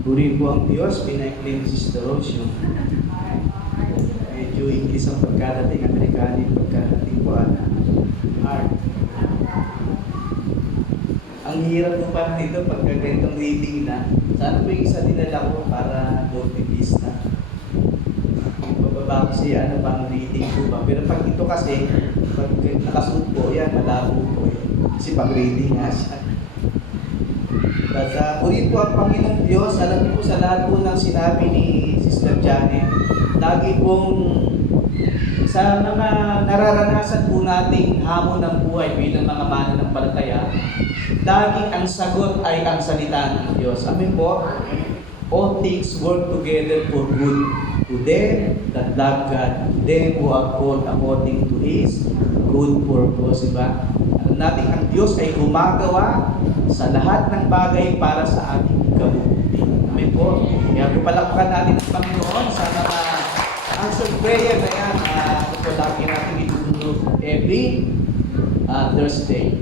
Puri po ang Diyos, pinaikling si Sister Rose yung medyo English ang pagkadating, Amerikano yung pagkadating po, hard. Ang hirap po parang dito pagka ganitong reading na. Sana po yung isa dinala ko para doon na. Bababa ko siya, ano pang reading po ba. Pero pag ito kasi, pag nakasuot po, yan, malabo po eh. Kasi pag reading nga siya. At purihin po ang Panginoong Diyos. Alam niyo po sa lahat po ng sinabi ni Sister Janet, lagi pong sa mga nararanasan po nating hamon ng buhay bilang mga mananampalataya, laging ang sagot ay ang salita ng Diyos. Amen po. All things work together for good to them that love God, to them who are called according to His good purpose. Diba? Alam natin, ang Diyos ay gumagawa sa lahat ng bagay para sa ating kabubuti. Amen po. Kaya palakpakan natin ang Panginoon sa mga answered prayer na yan. Ito lagi natin itutulog every Thursday.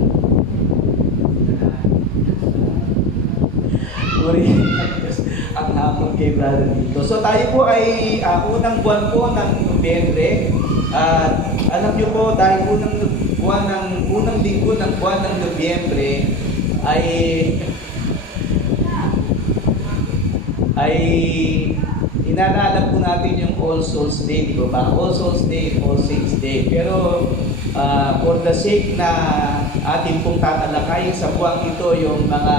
Ang hapon kay Brother dito. So tayo po ay unang buwan po ng Nobyembre. Alam niyo po, dahil unang linggo ng buwan ng Nobyembre ay inaalala po natin yung All Souls Day, di ba? All Souls Day, All Saints Day. Pero for the sake na ating pong tatalakayin sa buwang ito yung mga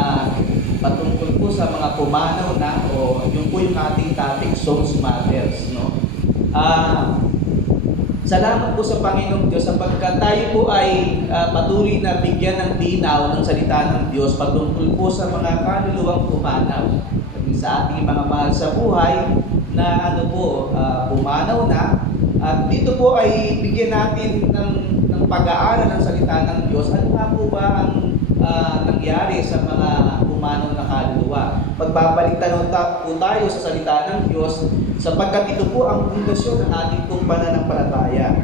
patungkol po sa mga pumanaw na o yung po yung ating topic, Souls Matters, no? Salamat po sa Panginoong Diyos sapagkat tayo po ay patuloy na bigyan ng linaw ng salita ng Diyos patungkol po sa mga kaluluwang pumanaw. Sa ating mga mahal sa buhay na pumanaw na. At dito po ay bigyan natin ng pag-aaral ng salita ng Diyos. Ano nga po ba ang nangyari sa mga pumanaw na kaluluwa? Magbabalik po tayo sa salita ng Diyos sapagkat ito po ang pundasyon ng ating pong pananampalataya.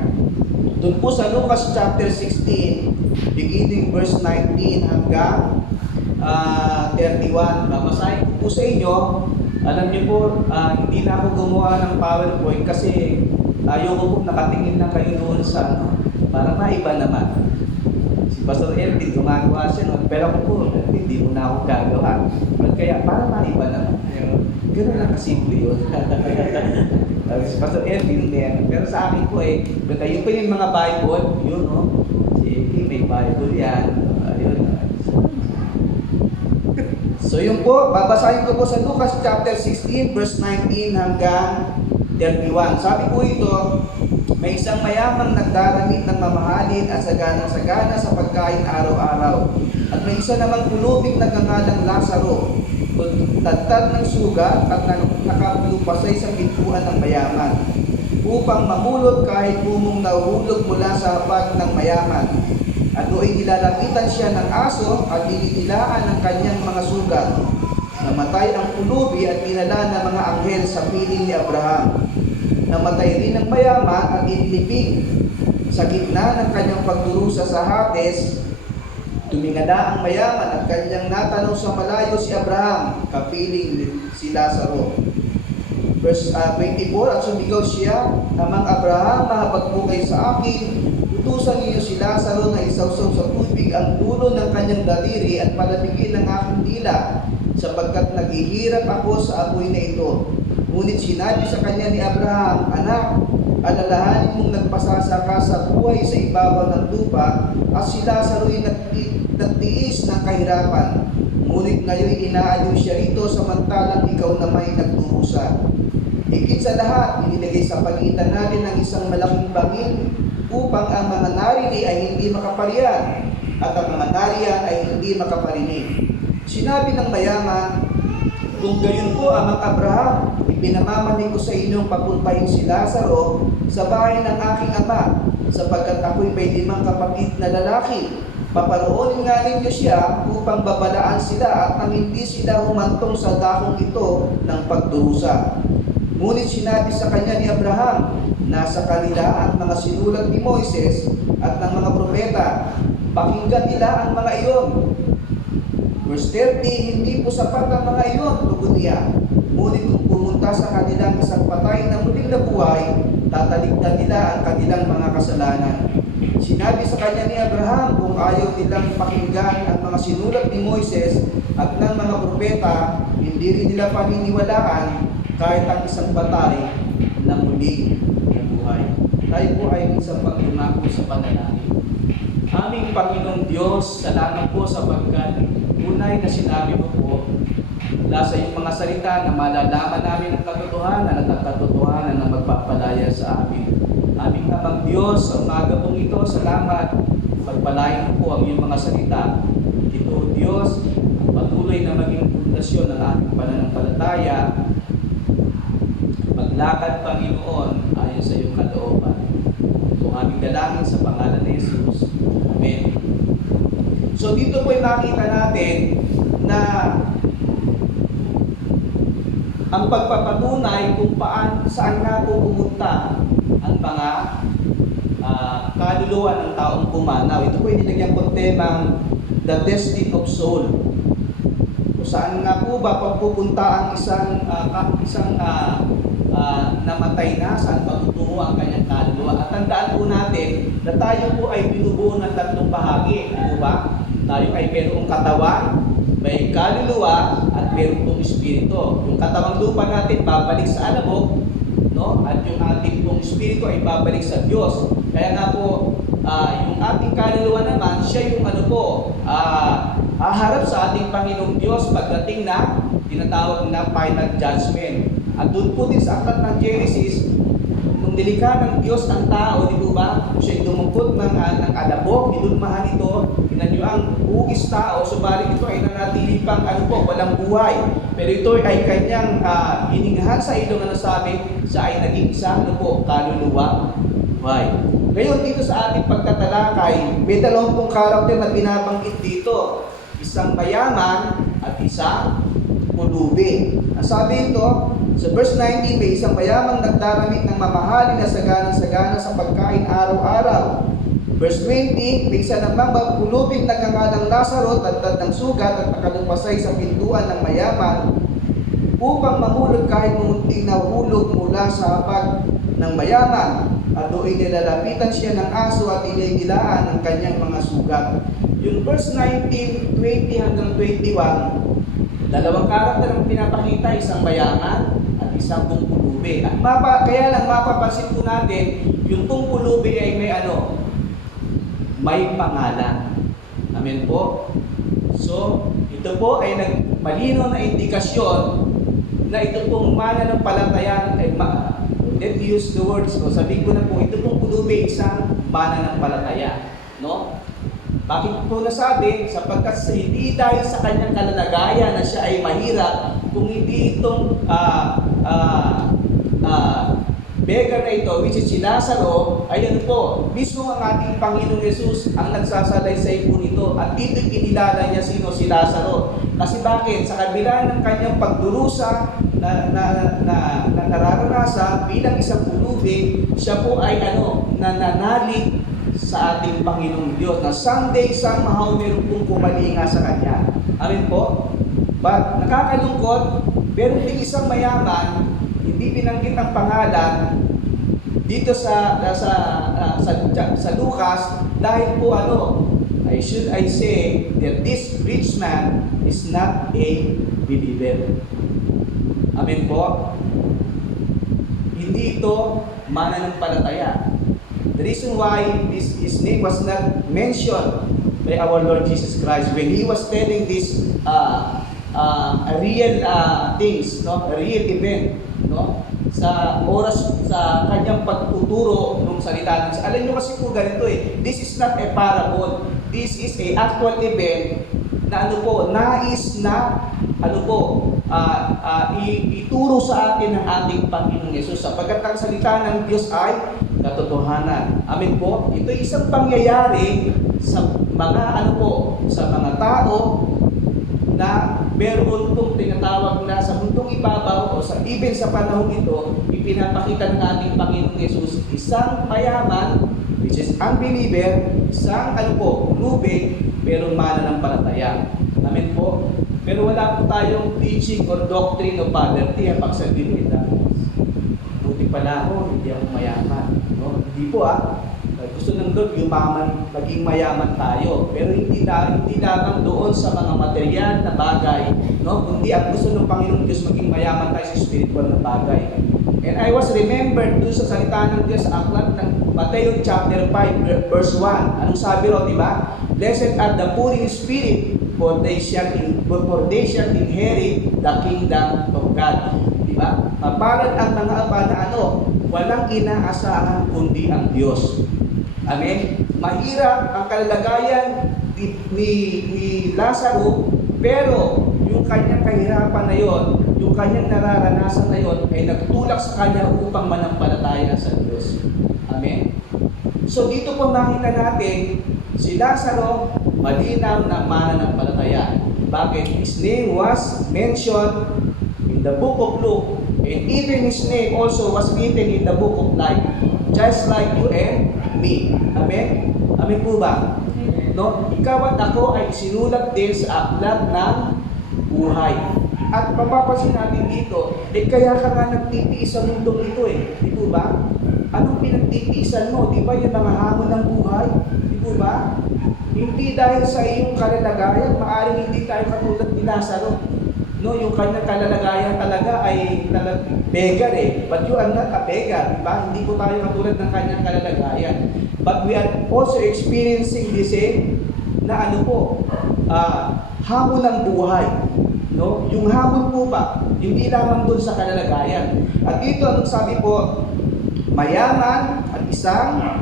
Doon po sa Lucas chapter 16, beginning verse 19 hanggang 31. Babasahin ko po sa inyo. Alam niyo po, hindi na ako gumawa ng PowerPoint kasi ayoko po nakatingin na kayo doon sa para maiba naman. Si Pastor Elvin, gumagawa siya noon. Pero ako po, hindi mo na ako gagawa. Kaya para maiba naman. Gano'n lang kasimple yun. Si Pastor Elvin, pero sa akin po kayo po yung mga Bible, yun si may Bible yan. Ayun. So yun po, babasahin ko po sa Lucas chapter 16 verse 19 hanggang 31. Sabi po ito, may isang mayamang nagdaramit ng mamahalin at sagana-sagana sa pagkain araw-araw. At may isa namang kulubing nagngangalang Lazaro, tagtad ng sugat at nakapulupasay sa pintuan ng mayaman, upang mamulot kahit bumong nahuhulog mula sa hapag ng mayaman. At doon nilalapitan siya ng aso at dinitilaan ng kanyang mga sugat. Namatay ang pulubi at dinala ng mga anghel sa piling ni Abraham. Namatay rin ang mayaman at inilibing. Sa gitna ng kanyang pagdurusa sa Hades, tumingala ang mayaman at kanyang natanong sa malayo si Abraham, kapiling si Lazaro. Verse 24, at sumigaw siya, Amang Abraham, mahabag po kayo sa akin. Utusan niyo si Lazaro na isawsaw sa tubig ang dulo ng kanyang daliri at palamigin ang aking dila, sapagkat naghihirap ako sa apoy na ito. Ngunit sinabi sa kanya ni Abraham, Anak, alalahanin mong nagpasasaka sa buhay sa ibabaw ng lupa at si Lazaro ay nagtiis ng kahirapan. Ngunit ngayon inaaliw siya rito samantalang ikaw na may nagturusa. Higit sa lahat, inilagay sa pagitan natin ng isang malaking bangin upang ang mga narini ay hindi makapariyan at ang mga nariyan ay hindi makaparinig. Sinabi ng mayaman, kung gayon po Amang Abraham, ipinamamanig ko sa inyong papuntahin si Lazaro sa bahay ng aking ama, sapagkat ako'y may 5 kapatid na lalaki. Paparoonin nga ninyo siya upang babalaan sila at nang hindi sila humantong sa dakong ito ng pagdurusa. Ngunit sinabi sa kanya ni Abraham, nasa kanila ang mga sinulat ni Moises at ng mga propeta. Pakinggan nila ang mga iyon. Verse 30, hindi po sapat ang mga iyon, tugon niya. Ngunit kung pumunta sa kanilang isang patay na muling nabuhay, tatalikdan nila ang kanilang mga kasalanan. Sinabi sa kanya ni Abraham, kung ayaw nilang pakinggan ang mga sinulat ni Moises at ng mga propeta, hindi rin nila paniniwalaan kahit ang isang patay na muling nabuhay. Tayo po ay isang pagdumako sa panalangin. Aming Panginoong Diyos, salamat po sapagkat tunay na sinabi mo po mula sa iyong mga salita na malalaman namin ang katotohanan at ang katotohanan na magpapalaya sa amin. Aming Amang Diyos, sa umaga pong ito, salamat. Pagpalain mo po ang iyong mga salita. Ito, Diyos, patuloy na maging pundasyon ng ating pananampalataya. Maglakad, Panginoon, ayon sa iyong kalooban. Ito aming dalangin sa pangalan ni Jesus. Amen. So dito po ay makita natin na ang pagpapatunay kung saan nga po pumunta ang mga kaluluwa ng taong pumanaw. Ito po ay nilagyan ko temang the destiny of soul. Kung saan nga po ba pagpupunta ang isang namatay na, saan patutungo ang kanyang kaluluwa. At tandaan po natin na tayo po ay binubuo ng tatlong bahagi. Di ba? Tayo ay mayroong katawan, may kaluluwa, at mayroong pong espiritu. Yung katawang lupa natin babalik sa alabok, no? At yung ating pong espiritu ay babalik sa Diyos. Kaya nga po, yung ating kaluluwa naman, siya yung haharap sa ating Panginoong Diyos pagdating na tinatawag na final judgment. At doon po din sa aklat ng Genesis, nung nilikha ng Diyos ang tao, di ba? Siya'y dumungkot ng alabok, nilulmahan ito, tinanyo ang hugis tao, subalit ito ay nanatili pang walang buhay. Pero ito ay kanyang hiningahan sa ilong na nasabi, siya ay naging isang kaluluwa buhay. Ngayon dito sa ating pagtatalakay, may dalawang karakter na binabanggit dito. Isang mayaman at isang pulubi. Ang sabi ito, sa verse 19, may isang mayamang nagdaramit ng mamahalin na sagana sa pagkain araw-araw. Verse 20, may isa namang pulubing nagngangalang Lazaro, tagtad ng sugat at nakalumpasay sa pintuan ng mayaman upang mahulog kahit munting nahulog mula sa hapag ng mayaman. At doon nilalapitan siya ng aso at inigilaan ang kanyang mga sugat. Yung verse 19, 20 hanggang 21, dalawang karakter ang pinapakita, isang mayaman at isang tungkulubi. At kaya lang mapapansin po natin, yung tungkulubi ay may pangalan. Amen po. So, ito po ay malinaw na indikasyon na ito pong mananampalataya let me use the words ko. Sabihin ko na po, ito pong pulubi isang mananampalataya. No? Bakit po nasabi? Sapagkat hindi dahil sa kanyang kalalagayan na siya ay mahirap, kung hindi itong beggar na ito, which is si Lazaro, ay mismo ang ating Panginoong Jesus ang nagsasalaysay po nito. At dito kinilala niya sino si Lazaro. Kasi bakit? Sa kabila ng kanyang pagdurusa na nararanasan bilang isang pulubi, siya po ay nananalig sa ating Panginoong Diyos na someday, somehow, meron pong kumalinga sa Kanya. Amin po? But nakakalungkot, meron din isang mayaman, hindi binanggit ang pangalan dito sa Lucas, dahil po I say that this rich man is not a believer. Amen po? Hindi ito mananampalataya. The reason why his name was not mentioned by our Lord Jesus Christ when He was telling this real things, no, a real event, no, sa oras sa kanyang pagtuturo ng salita ng. Alam niyo kasi po ganito this is not a parable. This is a actual event na nais na ituro sa atin ng ating Panginoong Yesus sapagkat ang salita ng Diyos ay katotohanan. Amen po. Ito ay isang pangyayari sa mga sa mga tao na meron pong tinatawag na sa mundong ibabaw o even sa panahon ito, ipinapakita ng ating Panginoong Yesus isang mayaman, which is unbeliever, isang pulubi, pero mananampalataya. Amen po. Pero wala po tayong teaching or doctrine of poverty ang pagsabihin nila. Buti pala ako, hindi ako mayaman. No? Hindi po gusto ng Lord, yumaman, maging mayaman tayo. Pero hindi lamang doon sa mga material na bagay, no? Kundi ang gusto ng Panginoong Diyos maging mayaman tayo sa spiritual na bagay. And I was remembered doon sa salita ng Diyos sa aklat ng Matthew chapter 5 verse 1. Anong sabi ro, di ba? Blessed are the poor in spirit, for they shall inherit the kingdom of God. Di ba? Mapalad ang mga aba na walang inaasahan kundi ang Diyos. Amen? Mahirap ang kalagayan ni Lazaro, pero yung kanyang kahirapan na yon, yung kanyang nararanasan na yon, ay nagtulak sa kanya upang manampalataya sa Diyos. Amen? So dito po nakita natin, si Lazaro, malinaw na mananampalataya. Bakit? His name was mentioned in the book of Luke, and even his name also was written in the book of life, just like you and me. Amen? Amen po ba? No? Ikaw at ako ay sinulat din sa aklat ng buhay. At mapapansin natin dito, kaya ka nga nagtitiis sa mundong ito di po ba? Anong pinagtitiisan mo? Di ba yung mga hamon ng buhay? Di po ba? Hindi dahil sa iyong kalalagayan, maaaring hindi tayo katulad ni Lazaro. No, yung kanyang kalalagayan talaga ay beggar But you are not a beggar, diba? Hindi po tayo katulad ng kanyang kalalagayan. But we are also experiencing the same na hamon ng buhay. No? Yung hamon po ba, hindi lamang doon sa kalalagayan. At dito, anong sabi po, mayaman at isang,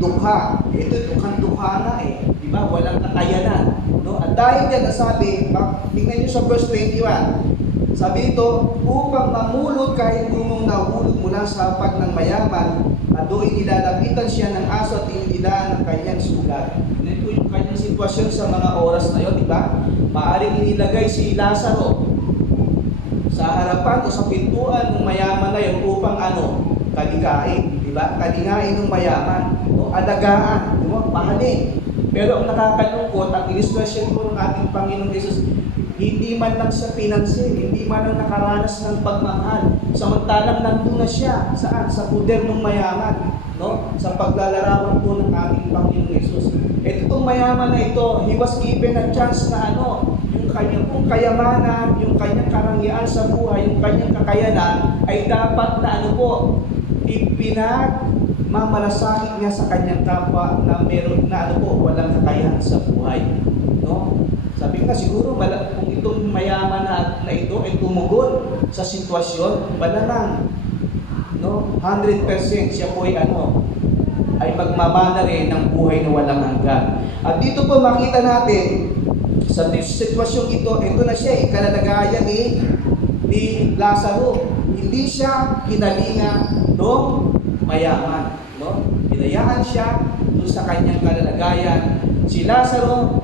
dukha. Ito, dukhang-dukha na Diba? Walang kakayanan. No? At dahil yan, nasabi, tingnan nyo sa verse 21, sabi ito, upang mamulot kahit gumong nahulog mula sa hapag ng mayaman, at doon nilalapitan siya ng aso at inilaan ng kanyang sugat. Ito yung kanyang sitwasyon sa mga oras na yun, diba? Maaaring inilagay si Lazaro sa harapan o sa pintuan ng mayaman na yun upang kalikain, diba? Kalikain ng mayaman, no? Alagaan, diba? Mahalin. Pero ang nakakalungkot, ang illustration po ng ating Panginoong Jesus, hindi man lang sa pinansin, hindi man lang nakaranas ng pagmamahal. Samantalang nandun na siya, saan? Sa puder ng mayaman, no? Sa paglalarawan po ng ating Panginoong Jesus. Itong mayaman na ito, he was given a chance na yung kanyang pong kayamanan, yung kanyang karangyaan sa buhay, yung kanyang kakayanan, ay dapat na mamalasahin niya sa kanyang kapwa na meron na walang kakayahan sa buhay. No? Sabi nga siguro kung itong mayaman na ito ay tumugon sa sitwasyon, malamang 100% siya po ay magmamana rin ng buhay na walang hanggan. At dito po makita natin sa sitwasyong ito na siya kalalagayan ni Lazaro. Hindi siya kinalinga ng mayaman, no? Hinayaan siya doon sa kanyang kalalagayan. Si Lazaro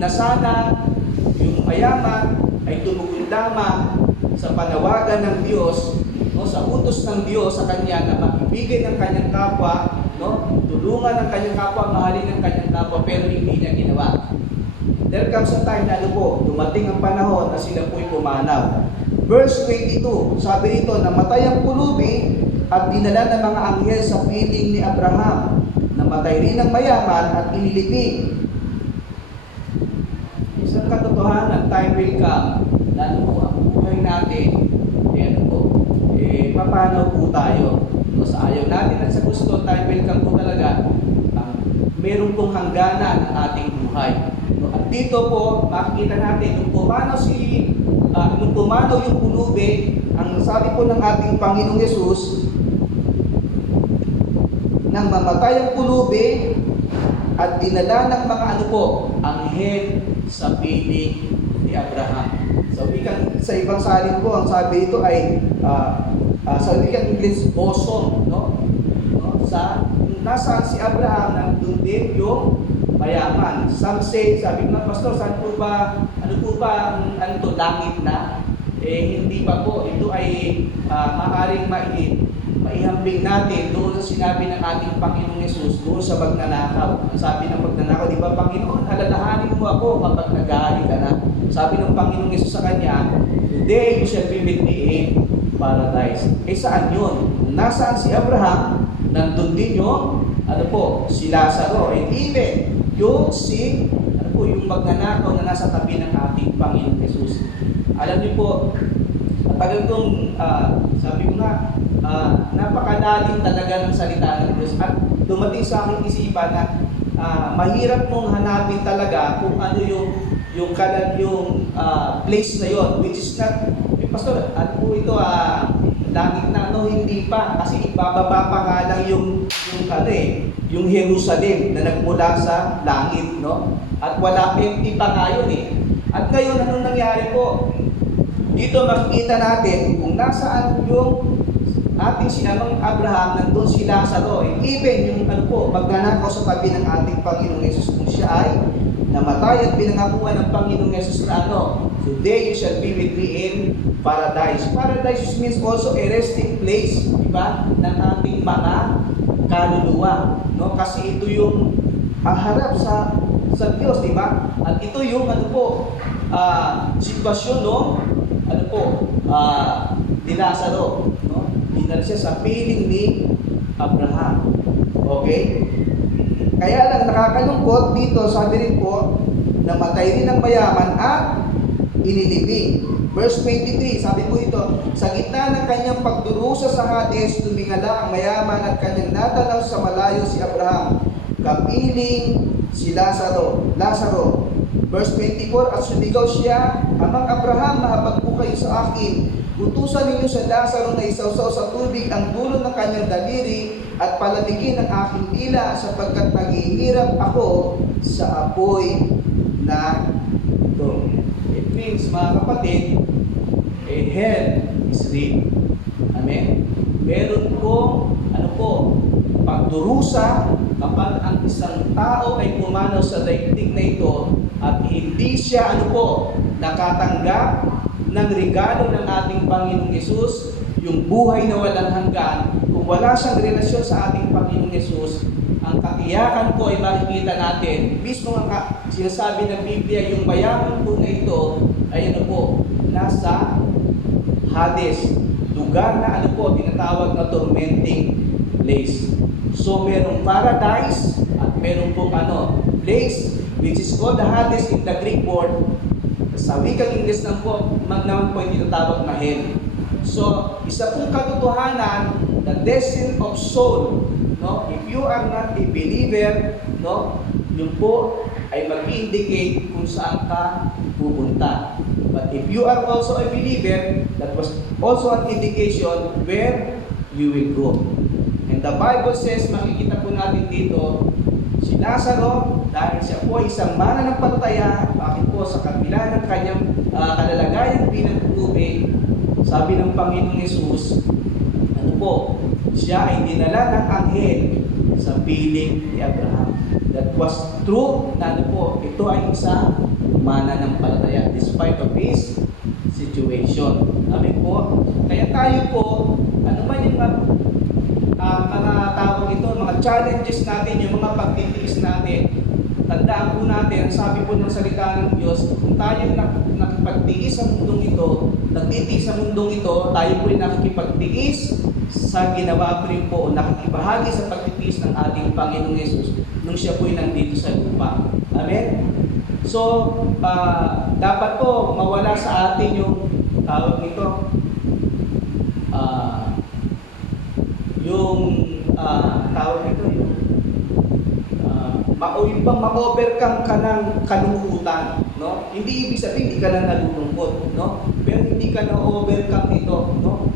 na sana yung mayaman ay tumugon lamang sa panawagan ng Diyos, no? Sa utos ng Diyos sa kanya na makibigay ng kanyang kapwa, no? Tulungan ng kanyang kapwa, mahalin ng kanyang kapwa, pero hindi niya ginawa. There comes a time na dumating ang panahon na sila po'y pumanaw. Verse 22, sabi rito, namatay ang pulubi at dinala ng mga anghel sa piling ni Abraham. Namatay rin ang mayaman at inilibing. Isang katotohanan, time will come, na ang buhay natin, papanaw po tayo. No, sa ayaw natin at sa gusto, time will come po talaga, meron pong hangganan ang ating buhay. No, at dito po, makikita natin, nung pumanaw yung pulubi, ang sabi po ng ating Panginoong Yesus, nang mamatay ang pulubi at dinala ng mga anghel sa piling ni Abraham. Sa ibang salin po, ang sabi dito ay sa wikang English, bosom, no? Nasaan si Abraham, nandun din yung mayaman. Some say, sabi ng pastor, saan po ba, langit na? Hindi pa po. Ito ay maaaring maihambing natin doon sa sinabi ng ating Panginoong Yesus doon sa magnanakaw. Ang sabi ng magnanakaw, di ba, Panginoon, alalahanin mo ako kapag nag-aari ka na. Sabi ng Panginoong Yesus sa kanya, today you shall be with me in paradise. Eh saan yun? Nasaan si Abraham, nandun din yung, si Lazaro. And even, yung yung magnanakaw na nasa tabi ng ating Panginoong Yesus. Alam niyo po, tagal kong, sabi ko nga, napakalalim talaga ng salita ng Diyos. At dumating sa aking isipan na mahirap mong hanapin talaga kung ano yung place na yon, which is not, pastor, ano po ito, langit na, hindi pa, kasi ibababa pa nga lang yung Jerusalem na nagmula sa langit, no? At wala empty pa nga yun eh. At ngayon, anong nangyari po? Dito makikita natin kung nasaan yung ating sinamang Abraham, nandun si Lazaro. Even yung magnanakaw sa tabi ng ating Panginoong Yesus, kung siya ay namatay at pinangakuan ng Panginoong Yesus na today you shall be with me in paradise. Paradise means also a resting place, di ba, ng ating mga kaluluwa, no? Kasi ito yung harap sa Diyos, di ba? At ito yung sitwasyon ni Lazaro, no? Dinala siya sa piling ni Abraham. Okay? Kaya lang nakakalungkot dito, sabi rin po, namatay rin ang mayaman at inilibing. Verse 23, sabi po ito, sa gitna ng kanyang pagdurusa sa Hades, tumingala ang mayaman at kanyang natanaw sa malayo si Abraham, kapiling si Lazaro. Verse 24, at sumigaw siya, Amang Abraham, mahabag po kayo sa akin. Utusan ninyo sa Lazaro na isawsaw sa tubig ang dulo ng kanyang daliri at palamigin ang aking dila sapagkat naghihirap ako sa apoy na ito. It means, mga kapatid, hell is real. Amen? Meron pagdurusa kapag ang isang tao ay pumanaw sa daigdig na ito at hindi siya nakatanggap ng regalo ng ating Panginoong Yesus, yung buhay na walang hanggan. Kung wala siyang relasyon sa ating Panginoong Yesus, ang katiyakan po ay makikita natin, mismo ang sinasabi ng Biblia, yung mayaman po na ito ay nasa Hades, lugar na tinatawag na tormenting place. So merong paradise at merong pong place which is called the Hades in the Greek word. Sa wikang Ingles naman po yung tinatawag na hell. So, isa pong katotohanan, the destiny of soul, no? If you are not a believer, no, yun po ay mag-indicate kung saan ka pupunta. But if you are also a believer, that was also an indication where you will go. And the Bible says, makikita po natin dito, si Lazaro, dahil siya po isang mananampalataya, bakit po sa kabila ng kanyang kalalagayan bilang tubig, sabi ng Panginoong Yesus, siya ay dinala ng anghel sa piling ni Abraham. That was true na ito ay isang mananampalataya despite of his situation. Amen po. Kaya tayo po, ano man yung mga tawag ito, mga challenges natin, yung mga pagtitiis natin, tandaan po natin, sabi po ng salita ng Diyos, kung tayo nakipagtiis sa mundong ito, nagtitiis sa mundong ito, tayo po ay nakikipagtiis sa ginawa po rin po, nakikibahagi sa pagtitiis ng ating Panginoong Yesus nung siya po ay nandito sa lupa. Amen? So, dapat po mawala sa atin yung tawag nito, ma-overcome ka ng kalungkutan, no? Hindi ibig sabihin hindi ka na nalulungkot, no? Pero hindi ka na overcome nito, no?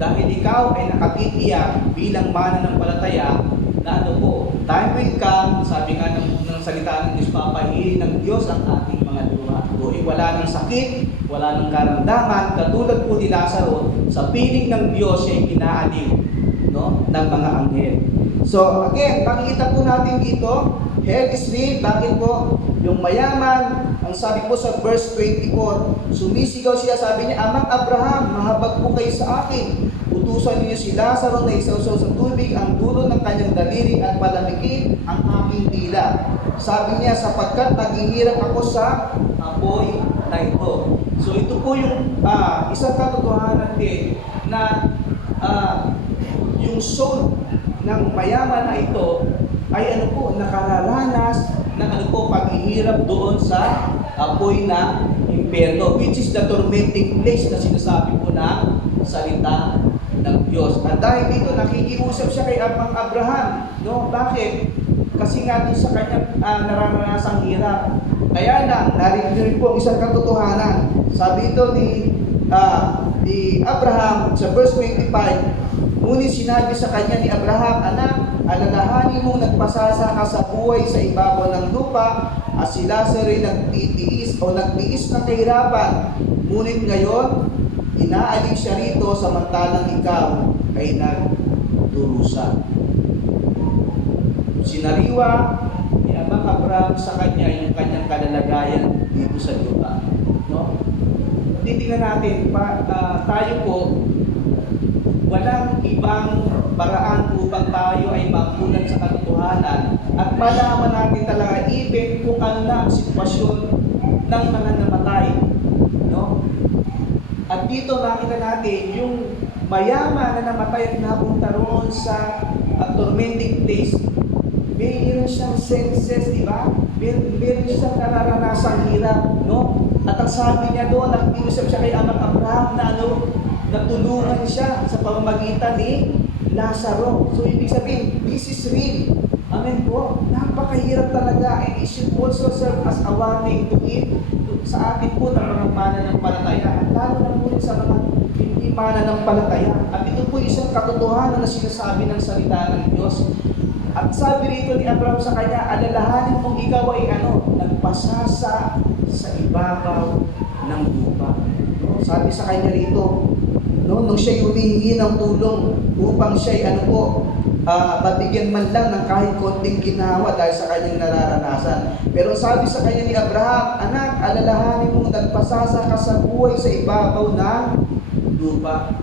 Dahil ikaw ay nakatitiyak bilang mananampalataya na time will come, sabi nga ng salita ng Diyos, papahirin ng Diyos ang ating mga luha. Wala nang sakit, wala nang karamdaman, katulad po ni Lazaro, sa piling ng Diyos siya ay kinaalim, no, ng mga anghel. So again, makikita po natin dito, hell is real. Bakit po? Yung mayaman, ang sabi po sa verse 24, sumisigaw siya, sabi niya, Amang Abraham, mahabag po kayo sa akin. utusan niyo si Lazaro na isawsaw sa tubig ang dulo ng kanyang daliri at palamikin ang aking dila. Sabi niya, sapagkat naghihirap ako sa apoy na ito. So ito po yung isang katotohanan din na yung soul ng mayaman na ito ay nakararanas ng paghihirap doon sa apoy na impyerno, which is the tormenting place na sinasabi po ng salita ng Diyos. At dahil dito, nakikiusap siya kay Abraham. No? Bakit? Kasi nga doon sa kanyang nararanasang hirap. Kaya lang, narinig po ang isang katotohanan. Sabi ito ni Abraham sa verse 25, ngunit sinabi sa kanya ni Abraham, anak, alalahanin mong nagpasasa ka sa buhay sa ibabaw ng lupa at si Lazaro ay nagtiis ng kahirapan. Ngunit ngayon, inaalis siya rito samantalang ikaw ay nagdurusa. Sinariwa ni Amang Abraham sa kanya yung kanyang kalalagayan dito sa lupa. No? Titingnan natin, tayo po, walang ibang paraan upang tayo ay makunan sa katotohanan at malaman natin talaga even kung ano na ang sitwasyon ng mga namatay. No? At dito nakita natin yung mayaman na namatay at napunta roon sa tormenting place. Meron siyang senses, di ba? Meron siyang nararanasang hirap, no? At ang sabi niya doon, nakiusap siya kay Amang Abraham na natulungan siya sa pamamagitan ni Lazaro. So, ibig sabihin, this is real. Amen po. Napakahirap talaga, and it should also serve as a warning to sa atin po ng mga mananampalataya, at lalo na po rin sa mga hindi mananampalataya. At ito po isang katotohanan na sinasabi ng salita ng Diyos. At sabi rito ni Abraham sa kanya, alalahanin mong ikaw ay nagpasasa sa ibabaw ng lupa. No? Sabi sa kanya rito, no, nung siya'y humihingi ng tulong upang siya'y mabigyan man lang ng kahit konting ginawa dahil sa kanyang nararanasan. Pero sabi sa kanya ni Abraham, anak, alalahanin mong nagpasasa ka sa buhay sa ibabaw ng lupa.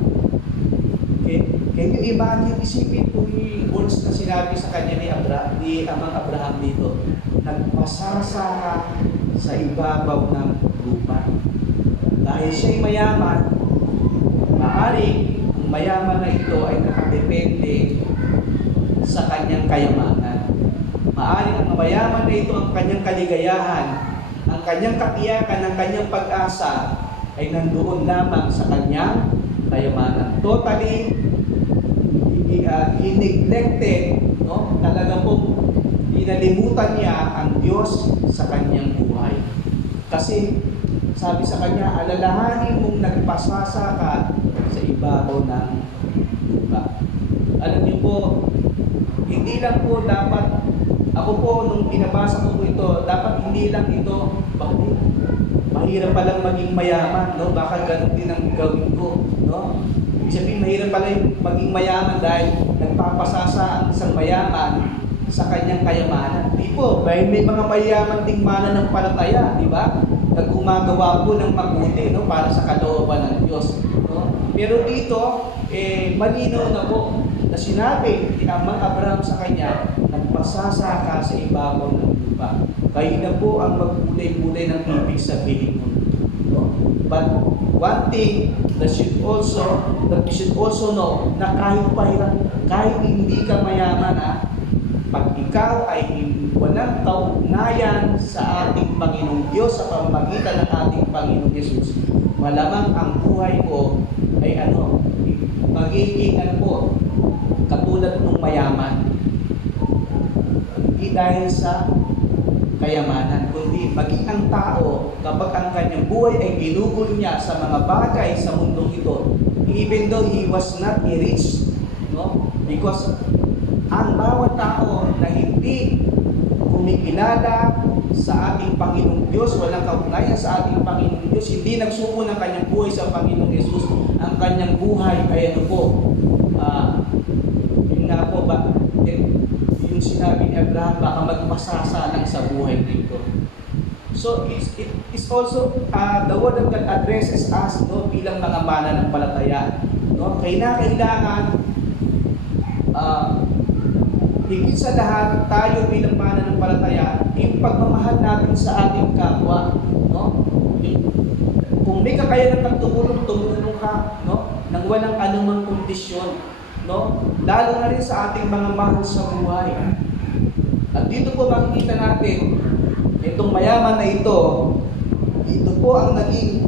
Okay? Can you imagine, isipin po yung words na sinabi sa kanya ni Amang Abraham dito, nagpasasa ka sa ibabaw ng lupa. Dahil siya'y mayaman, maaaring ang mayaman na ito ay nakadepende sa kanyang kayamanan. Maaaring ang mayaman na ito ang kanyang kaligayahan, ang kanyang katiyakan, ang kanyang pag-asa ay nandoon lamang sa kanyang kayamanan. Totally neglected, no? Talaga po inalimutan niya ang Diyos sa kanyang buhay. Kasi sabi sa kanya, alalahanin mong nagpasasa ka sa ibabaw ng lupa. Alam niyo po, hindi lang po dapat, ako po nung binabasa ko po ito, dapat hindi lang ito, bakit? Mahirap palang maging mayaman, no? Baka ganun din ang gawin ko, no? Ibig sabihin, mahirap pala yung maging mayaman dahil nagpapasasa ang isang mayaman sa kanyang kayamanan. Di po, may mga mayaman ding mananampalataya, di ba? Nagumagawa po ng mabuti, no? Para sa kalooban ng Diyos, no? Pero dito, malinaw na po na sinabi ni Amang Abraham sa kanya, nagpasasa ka sa ibabaw ng lupa. Kayo na po ang magbulay-bulay ng ibig sabihin mo. No? But one thing that you should also know, na kahit hindi ka mayaman, pag ikaw ay walang kaugnayan sa ating Panginoong Diyos sa pamamagitan ng ating Panginoong Yesus, malamang ang buhay mo ay magiging katulad ng mayaman. Hindi dahil sa kayamanan, kundi maging ang tao kapag ang kanyang buhay ay ginugol niya sa mga bagay sa mundong ito, even though he was not rich, no? Because ang bawat tao na hindi kumikilala sa ating Panginoong Diyos, walang kaugnayan sa ating Panginoong Diyos, hindi nagsuko ng kanyang buhay sa Panginoong Yesus, ang kanyang buhay ay yun nga po ba, yung sinabi ni Abraham, baka magpasasa lang sa buhay nito. So it is also the word of God addresses us, no, bilang mga mananampalataya. No? Kailangan higit sa lahat, tayo bilang mananampalataya, yung pagmamahal natin sa ating kapwa, no? Kung may kakayanan kang tumulong ka, no? Nang walang anumang kondisyon, no? Lalo na rin sa ating mga mahal sa buhay. At dito po makikita natin, itong mayaman na ito po ang naging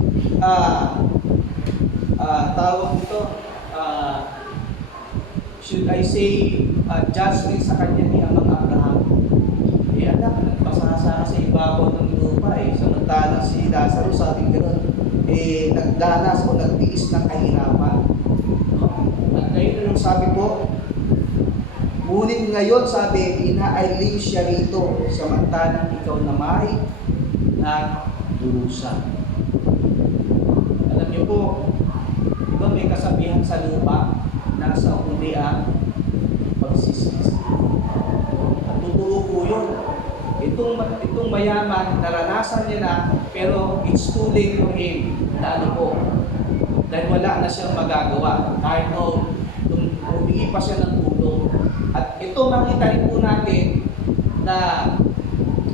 tawag nito, should I say, judgment sa kanya ni Amang Abraham. Anak, nagpasasa sa ibabaw ng lupa samantalang si Lazarus, sabi gano'n, nagdanas o nagtiis ng kahirapan. No? At ngayon, sabi po, ngunit ngayon, sabi, inaalim siya rito, samantalang ikaw na may nagdurusa. Alam niyo po, di ba may kasabihan sa lupa, nasa uli ang pagsisisi. At totoo po yun. Itong mayaman, naranasan niya na, pero it's too late for him na dahil wala na siyang magagawa. Kahit humingi pa siya ng tulong. At ito makita rin po natin na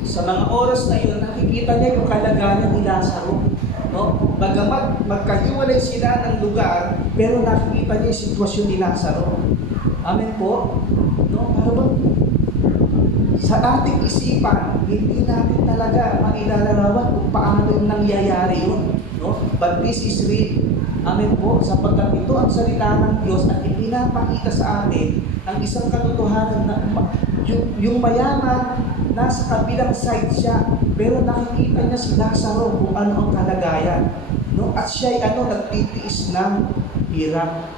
sa mga oras na yun, nakikita niya yung kalagayan ni Lazaro. No? Bagamat magkahiwalay sila ng lugar, pero nakikita niya yung sitwasyon ni Lazaro. Amen po? No? Parang sa ating isipan, hindi natin talaga mailalarawan kung paano yung nangyayari yun. No? But this is real. Amen po? Sapagkat ito ang salita ng Diyos at ipinapakita sa atin ang isang katotohanan na yung mayaman, nasa kabilang side siya, pero nakikita niya si Lazaro kung ano ang kalagayan. No? At siya'y nagtitiis ng hirap.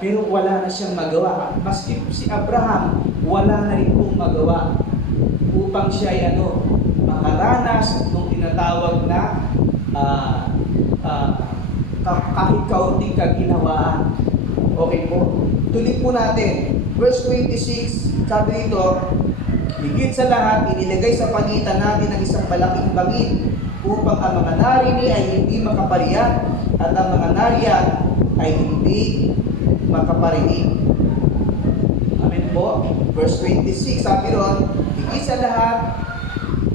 Pero wala na siyang magawa. Maski si Abraham, wala na rin pong magawa upang siya'y makaranas ng tinatawag na kahit kaunting kaginawaan. Okay po. Tuloy po natin. Verse 26, sabi nito, higit sa lahat, inilagay sa pagitan natin ang isang malaking bangin upang ang mga narini ay hindi makapariyan at ang mga nariyan ay hindi makaparinig. Amen po. Verse 26, sabi ron, higit sa lahat,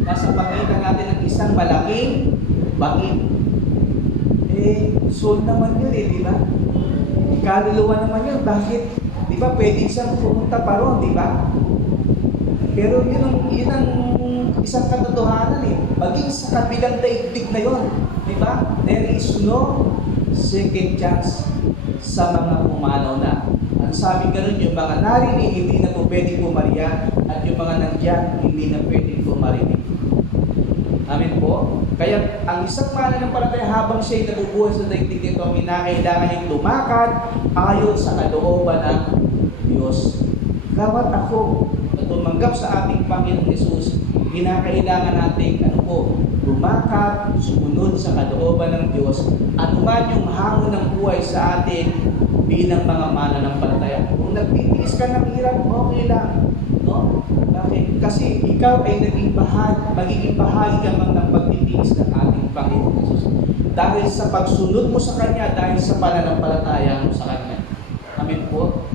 nasa pagitan natin ang isang malaking bangin. Soul naman yun di ba? Kaluluwa naman yun. Bakit? Di ba pwede siyang pumunta pa ron, di ba? Pero yun ang isang katotohanan maging sa kabilang daigdig na yun, di ba? There is no second chance sa mga pumanaw na. Ang sabi ganun, yung mga narinig hindi na po pwedeng pumariyan at yung mga nandiyan hindi na pwedeng pumarinig. Amen po? Kaya ang isang mananampalataya habang siya'y nabubuhay sa daigdig nito, kinakailangan niyang lumakad ayon sa kalooban ng Diyos. Bawat ako na tumanggap sa ating Panginoong Hesus, kinakailangan natin lumakad, sumunod sa kalooban ng Diyos. Ano man yung hamon ng buhay sa atin bilang mga mananampalataya. Kung nagtitiis ka ng hirap, okay lang. No? Bakit? Kasi ikaw ay magiging bahagi ka man ng pagtitiis ng ating Panginoong Hesus. Dahil sa pagsunod mo sa Kanya, dahil sa pananampalataya mo sa Kanya. Amen po?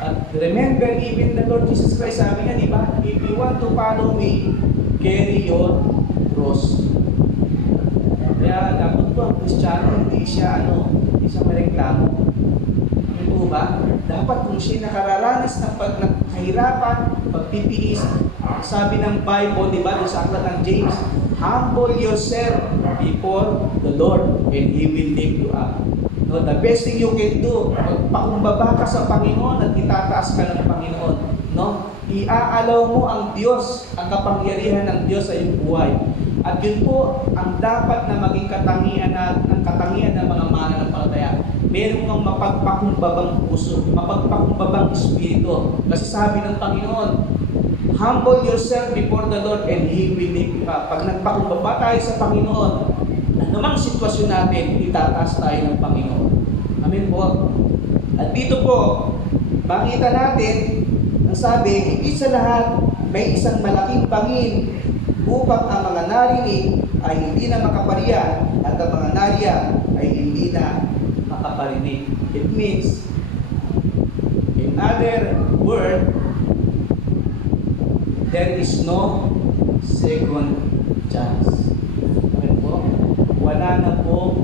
At remember, even the Lord Jesus Christ, sabi niya, di ba? If you want to follow me, carry your cross. Kaya dapat po ang Kristiyano, hindi siya mareklamo. Ano po ba? Dapat kung siya nakararanas ng kahirapan, pagtitiis, sabi ng Bible, di ba, sa aklat ng James, humble yourself before the Lord and He will lift you up. No, the best thing you can do, magpakumbaba ka sa Panginoon at itataas ka ng Panginoon. No? Iaalaw mo ang Diyos, ang kapangyarihan ng Diyos sa iyong buhay. At yun po ang dapat na maging katangian ng mga mananampalataya. Meron kang mapagpakumbabang puso, mapagpakumbabang espiritu. Kasi sabi ng Panginoon, humble yourself before the Lord and He will lift you up. Pag nagpakumbaba tayo sa Panginoon, anumang sitwasyon natin, itataas tayo ng Panginoon. Amen po. At dito po, makita natin, ang sabi, higit sa lahat, may isang malaking bangin upang ang mga narinig ay hindi na makapariyan at ang mga nariyan ay hindi na makaparinig. It means, in other word, there is no second chance. Okay po? Wala na po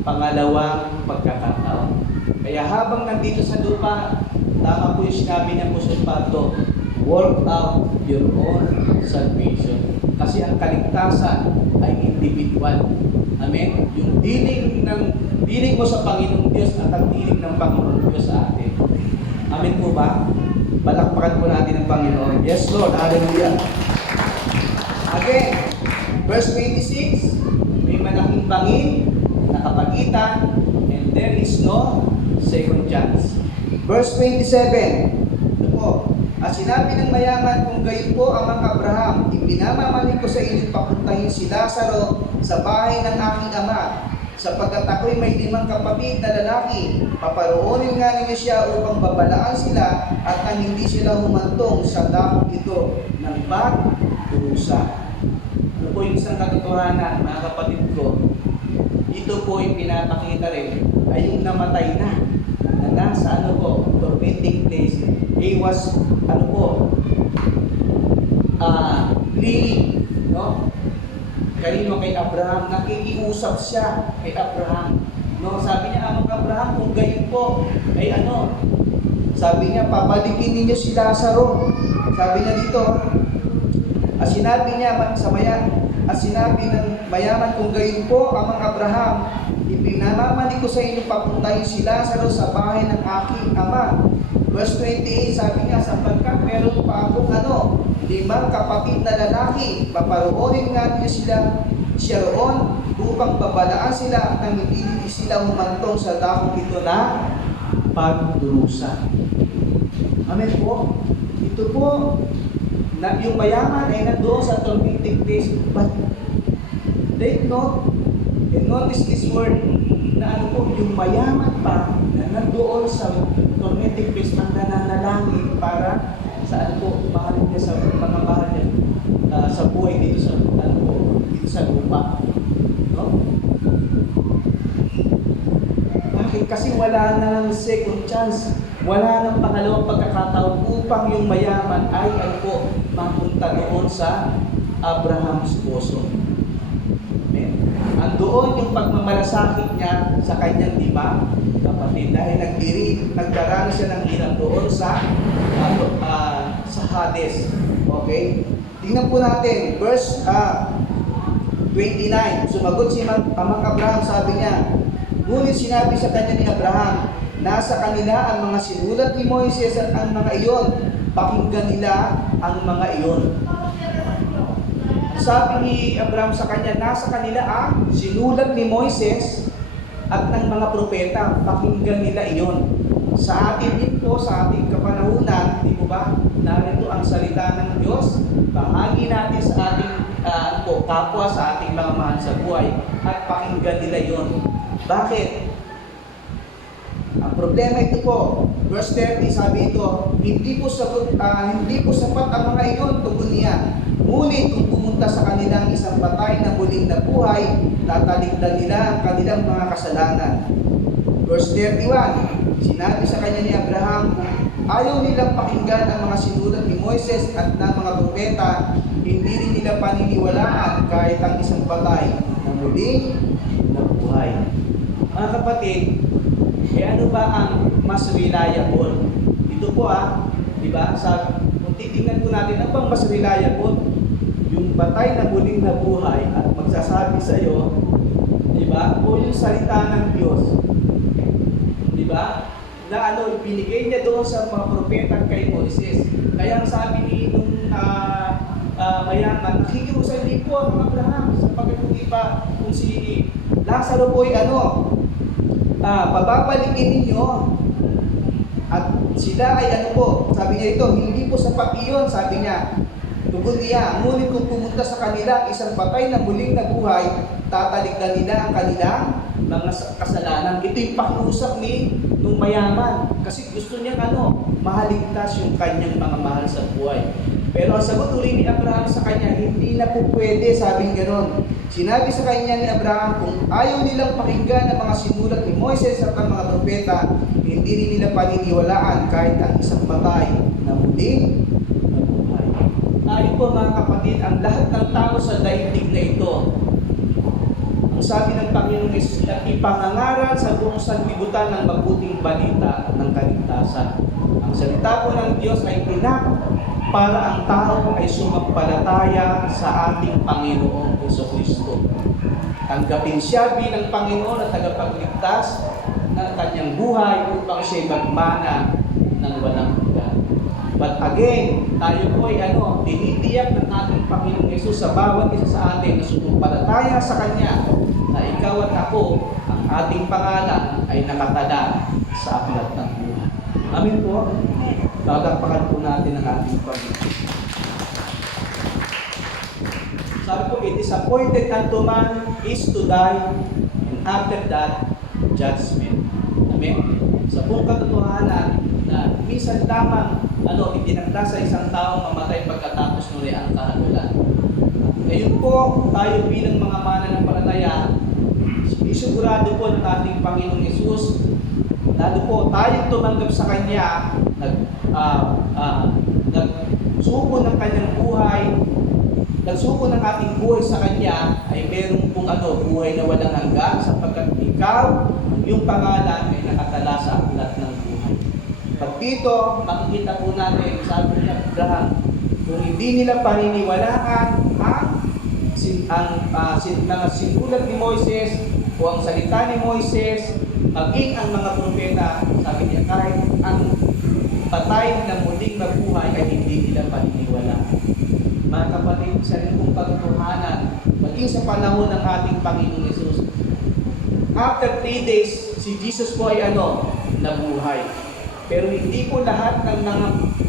pangalawang pagkakataon. Kaya habang nandito sa lupa, tama po yung sinabi ng Apostol Pablo, work out your own salvation. Kasi ang kaligtasan ay individual. Amen? Yung dealing mo sa Panginoong Diyos at ang dealing ng Panginoong Diyos sa atin. Amen po ba? Palakpakan po natin ang Panginoon. Yes, Lord. Hallelujah. Again, verse 26, may malaking bangin, nakapagitan, and there is no second chance. Verse 27, ito po, at sinabi ng mayaman, kung gayon po amang Abraham, ipinamamalig ko sa inyo papuntahin si Lazaro sa bahay ng aking ama, sapagkat ako'y may 5 kapatid na lalaki, paparoonin nga ninyo siya upang babalaan sila at nang hindi sila humantong sa dakong ito ng pagdurusa. Ano po yung isang katotohanan, mga kapatid ko? Ito po yung pinapakita rin ay yung namatay na nasa tormenting place. He was pleading, no? Kanino? Kay Abraham. Nakikiusap siya kay Abraham. No, sabi niya, amang Abraham, kung gayon po, ay sabi niya, papalikin ninyo si Lazaro. Sabi niya dito, sinabi ng mayaman, kung gayon po, amang Abraham, ipinamamalig ko sa inyo papuntahin si Lazaro sa bahay ng aking ama. Verse 28, sabi niya, sapagkat meron pa akong 5 kapatid na lalaki, paparoonin nga niyo siya roon upang babalaan sila at nang hindi sila humantong sa dakong ito na pagdurusa. Amen po. Ito po, na yung mayaman ay nandoon sa tormenting place, but take note and notice this word na yung mayaman pa na nandoon sa tormenting place ng nananalangin para sa mahalin niya sa mga mahal niya sa buhay dito sa dito sa lupa. No? Bakit? Kasi wala nang second chance. Wala nang pangalawang pagkakataon upang yung mayaman ay mapunta doon sa Abraham's bosom. Amen. Andoon yung pagmamalasakit niya sa kanyang 5 kapatid dahil nagdaraan siya ng hirap doon sa Hades. Okay? Tingnan po natin, verse 29. Sumagot si amang Abraham, sabi niya, ngunit sinabi sa kanya ni Abraham, nasa kanila ang mga sinulat ni Moises at ang mga iyon. Pakinggan nila ang mga iyon. Sabi ni Abraham sa kanya, nasa kanila ang sinulat ni Moises at ng mga propeta. Pakinggan nila iyon. Sa atin din po, sa ating kapanahunan, di po ba, narito ang salita ng Diyos. Bahagi natin sa ating kapwa, sa ating mga mahal sa buhay at pakinggan nila iyon. Bakit? Ang problema ito po, verse 30, sabi ito, hindi po sapat ang mga iyon, tugon niya. Ngunit kung pumunta sa kanilang isang patay na muling nabuhay, tatalikdan nila ang kanilang mga kasalanan. Verse 31, sinabi sa kanya ni Abraham, ayaw nilang pakinggan ang mga sinulat ni Moises at ng mga propeta, hindi rin nila paniniwalaan kahit ang isang patay na muling nabuhay. Mga kapatid, ano ba ang mas reliable? Ito po di ba? Kung titingnan po natin, ano bang mas reliable? Yung patay na muling nabuhay at magsasabi sa iyo, di ba? O yung salita ng Diyos. Di ba? Na binigay niya doon sa mga propeta kay Moises. Kaya ang sabi ni mayaman, nakikiusay din po ang Abraham sapagkat kung si Lazaro po ay pababalikin ninyo at sila ay sabi niya ito, hindi po sapat iyon, sabi niya. Tugon niya, ngunit kung pumunta sa kanila isang patay na muling nabuhay, tatalikdan nila ang kanilang mga kasalanan. Ito yung pakiusap nung mayaman kasi gusto niya mahaligtas yung kanyang mga mahal sa buhay. Pero ang sagot uli ni Abraham sa kanya, hindi na po pwede, sabing ganon. Sinabi sa kanya ni Abraham, kung ayaw nilang pakinggan ang mga sinulat ni Moises at ang mga propeta, hindi rin nila paniniwalaan kahit ang isang patay na muling nabuhay. Tayo po mga kapatid, ang lahat ng tao sa daigdig na ito, ang sabi ng Panginoong Yesus, at ipangangaral sa buong sanlibutan ng mabuting balita ng kaligtasan. Ang salita po ng Diyos ay pinak para ang tao ay sumampalataya sa ating Panginoong Jesucristo. Tanggapin siya bilang Panginoon at tagapagligtas ng kanyang buhay upang siya'y magmana ng walang hanggan. But again, tayo po ay tinitiyak ng ating Panginoong Yesus sa bawat isa sa atin na sumampalataya sa Kanya na ikaw at ako, ang ating pangalan ay nakatala sa aklat ng buhay. Amin po. Dadakpakan po natin ang ating Panginoon. Sabi po, it is appointed unto man is to die, and after that, judgment. Amen? Sa buong katotohanan na minsan lamang itinakda sa isang tao mamatay pagkatapos nuli ang kahatulan. Ngayon po, tayo bilang mga mananampalataya, isigurado po ng ating Panginoong Yesus, lalo po tayong tumanggap sa Kanya, nagsuko ng Kanyang buhay, nagsuko ng ating buhay sa Kanya, ay meron pong buhay na walang hanggan, sapagkat ikaw, yung pangalan ay nakatala sa aklat ng buhay. Pag dito, makikita po natin, sabi ni Abraham, kung hindi nila paniniwalaan ang mga sinulat ni Moises o ang salita ni Moises, maging ang mga propeta, sabi niya, kahit ang patay na muling mabuhay ay hindi nila paniniwalaan. Mga kapatid, sa rin pong katotohanan, maging sa panahon ng ating Panginoong Yesus, after 3 days, si Jesus po ay nabuhay. Pero hindi po lahat ng mga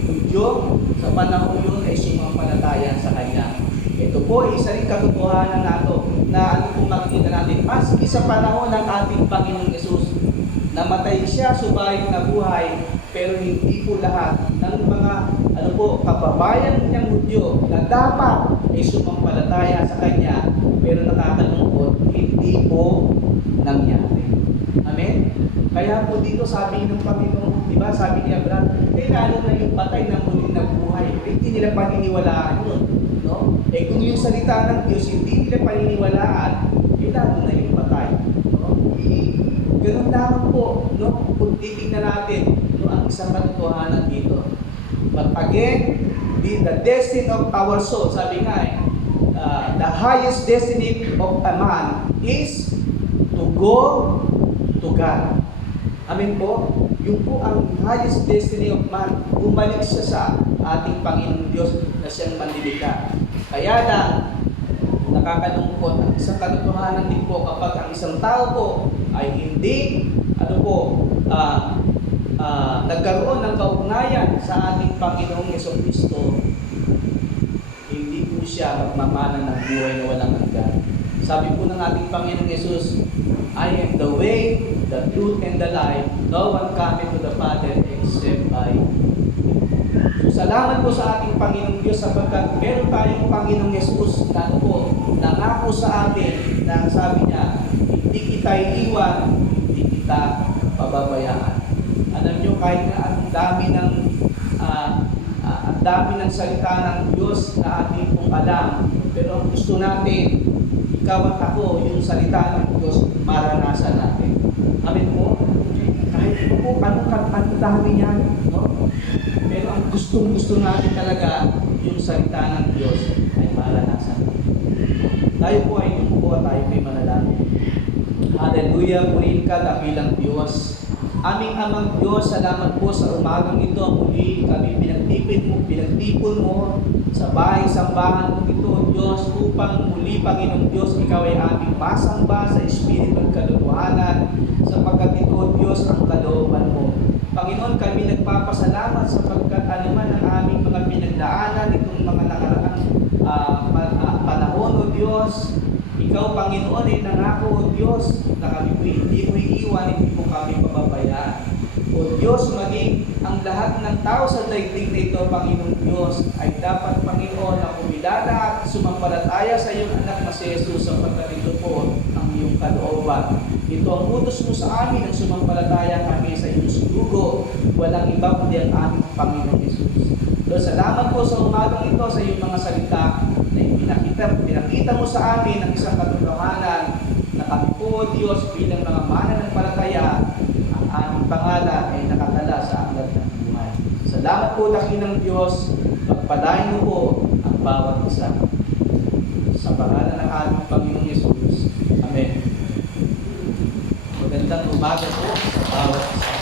Hudyo sa panahon yun ay sumampalataya sa Kanya. Ito po ay isa rin katotohanan nato na kung makikita natin, maski sa panahon ng ating Panginoong Yesus, namatay siya, subalit nabuhay, pero hindi po lahat ng mga kababayan niyang Hudyo na dapat ay sumampalataya sa Kanya, pero nakakalungkot, hindi po nangyari. Amen? Kaya po dito sabi ng Panginoon, di ba, sabi ni Abraham, lalo na yung patay na muling nabuhay, hindi nila paniniwalaan yun. No? Kung yung salita ng Diyos, hindi nila paniniwalaan, lalo na yung patay. No? Ganun lamang po, kung titignan natin ang isang katotohanan dito. But again, the destiny of our soul, sabi nga the highest destiny of a man is to go to God. Amen po? Yung po ang highest destiny of man, bumalik siya sa ating Panginoong Diyos na siyang manlilikha. Kaya lang, nakakalungkot ang isang katotohanan din po kapag ang isang tao po ay hindi nagkaroon ng kaugnayan sa ating Panginoong Jesucristo, hindi po siya magmamana ng buhay na walang hanggan. Sabi po ng ating Panginoong Jesus, I am the way, the truth, and the life. No one cometh to the Father except by me. So, salamat po sa ating Panginoong Diyos sapagkat meron tayong Panginoong Jesus na nangako sa atin na sabi niya, hindi kita iiwan, hindi kita pababayaan. Alam niyo, kahit na ang dami ng salita ng Diyos na ating pong alam, pero ang gusto natin, ikaw at ako, yung salita ng Diyos, maranasan natin. Amen po? Kahit po, anong dami niyan, no? Pero ang gustong-gusto natin talaga, yung salita ng Diyos, ay maranasan natin. Tayo po ay tumuko at tayo ay manalangin. Hallelujah, purihin ka dakilang Diyos. Aming Amang Diyos, salamat po sa umagang ito. Muli kami pinagtipon mo sa bahay-sambahan mo ito, Diyos, upang muli, Panginoong Diyos, Ikaw ay aming masamba sa Espiritu at katotohanan, sapagkat ito, Diyos, ang kalooban mo. Panginoon, kami nagpapasalamat sapagkat anuman ang aming mga pinagdaanan itong mga nakaraang panahon, O Diyos, Ikaw, Panginoon, ay nangako, O Diyos, na kami po hindi mo iiwan, hindi mo kami pababayaan. O Diyos, maging ang lahat ng tao sa daigdig na ito, Panginoong Diyos, ay dapat, Panginoon, na kumilala at sumampalataya sa iyong anak na si Jesus sapagkat ito po ang iyong kalooban. Ito ang utos mo sa amin ang sumampalataya kami sa iyong sudugo. Walang iba kundi ang aming Panginoong Jesus. Lord, salamat po sa umagang ito sa iyong mga salita na pinakita mo sa amin ang isang katotohanan na kami po, Diyos, bilang mga mananampalataya, ang aming pangalan ay nakatala sa aklat ng buhay. Salamat po, dakilang Diyos, pagpalain mo po ang bawat isa. Sa pangalan ng aming Panginoong Yesus. Amen. Magandang umaga po sa bawat isa.